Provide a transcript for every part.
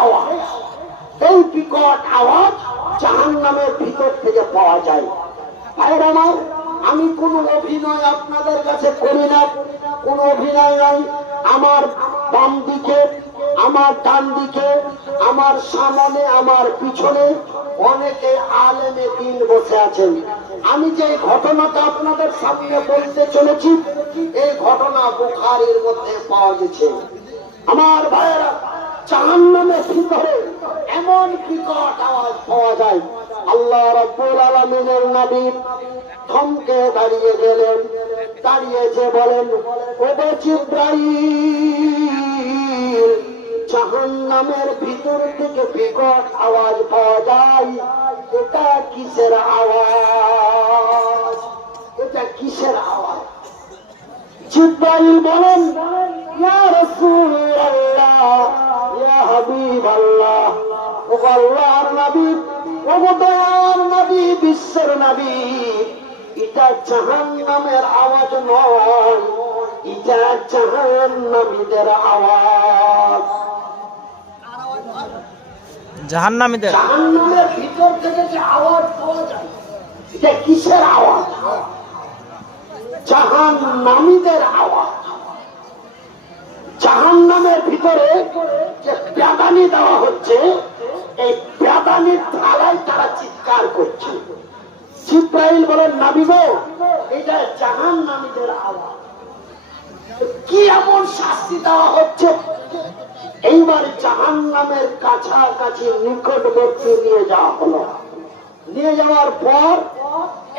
আওয়াজ, এই বিকট আওয়াজ জাহান্নামের ভিতর থেকে পাওয়া যায়। ভাইরা আমার, আমি কোন অভিনয় আপনাদের কাছে করি না, কোন অভিনয় নাই। আমার বাম দিকে, আমার ডান দিকে, আমার সামনে, আমার পিছনে অনেকে আলেমে দ্বীন বসে আছেন। আমি যে ঘটনাটা আপনাদের সামনে বলতে চলেছি, এই ঘটনা বুখারীর মধ্যে পাওয়া গেছে। আমার ভাইয়েরা, জাহান্নামের ভিতরে এমন বিকট আওয়াজ পাওয়া যায়, আল্লাহ রাব্বুল আলামিনের নবী থমকে দাঁড়িয়ে গেলেন। দাঁড়িয়েছে বলেন, ওগো জিবরাইল, জাহান্নামের ভিতর থেকে বিকট আওয়াজ পাওয়া যায়, এটা কিসের আওয়াজ? এটা কিসের আওয়াজ? জিবরাইল বলেন, ইয়া রাসূলুল্লাহ, ইয়া হাবিবাল্লাহ, ওগো আল্লাহর নবী, ওগো দয়ার নবী, বিশ্বের নবী, এটা জাহান্নামের আওয়াজ নয়, এটা জাহান্নামীদের আওয়াজ। জাহান্নামীদের, জাহান্নামের ভিতর থেকে যে আওয়াজ পাওয়া যায়, এটা কিসের আওয়াজ? জাহান্নামীদের আওয়াজ। জাহান্নামের ভিতরে যে প্যাদানি দেওয়া হচ্ছে, এই প্যাদানির ধারায় তারা চিৎকার করছে। জিবরাইল বলেন, নবী গো, এটা জাহান্নামীদের আওয়াজ। কি এমন শাস্তি দেওয়া হচ্ছে? এইবার জাহান্নামের কাছাকাছি নিকটবর্তী নিয়ে যাওয়া হলো। নিয়ে যাওয়ার পর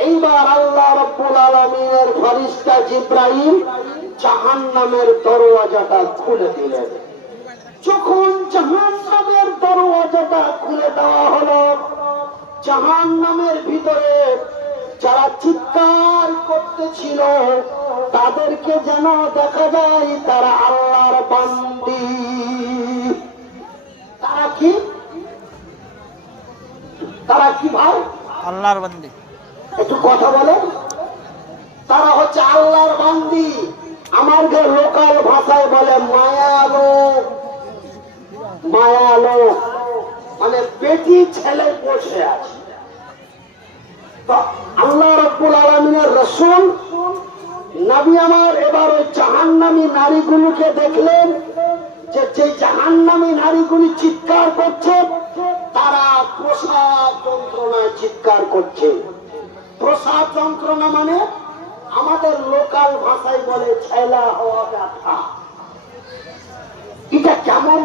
এইবার আল্লাহ রাব্বুল আলামিনের ফেরেশতা জিবরাইল জাহান্নামের দরওয়াজাটা খুলে দিলেন। যখন জাহান্নামের দরওয়াজাটা খুলে দেওয়া হলো, জাহান্নামের ভিতরে যারা চিৎকার করতেছিল তাদেরকে যেন দেখা যায় তারা আল্লাহর বান্দি। তারা কি? তারা কি ভাই? আল্লাহর বান্দি। একটু কথা বলেন। তারা হচ্ছে আল্লাহর বান্দি। আমাদের লোকাল ভাষায় বলে মায়ালো। মায়ালো মানে বেটি ছেলে বসে আছে। তো আল্লাহ রাব্বুল আলামিনের রাসূল নবী আমার এবার ওই জাহান্নামী নারীগুলোকে দেখলেন, যে জাহান্নামী নারীগুলি চিৎকার করছে, তারা প্রসাব যন্ত্রণায় চিৎকার করছে। প্রসাব যন্ত্রণা মানে আমাদের লোকাল ভাষায় বলে ছেলা হওয়া ব্যথা। এটা কেমন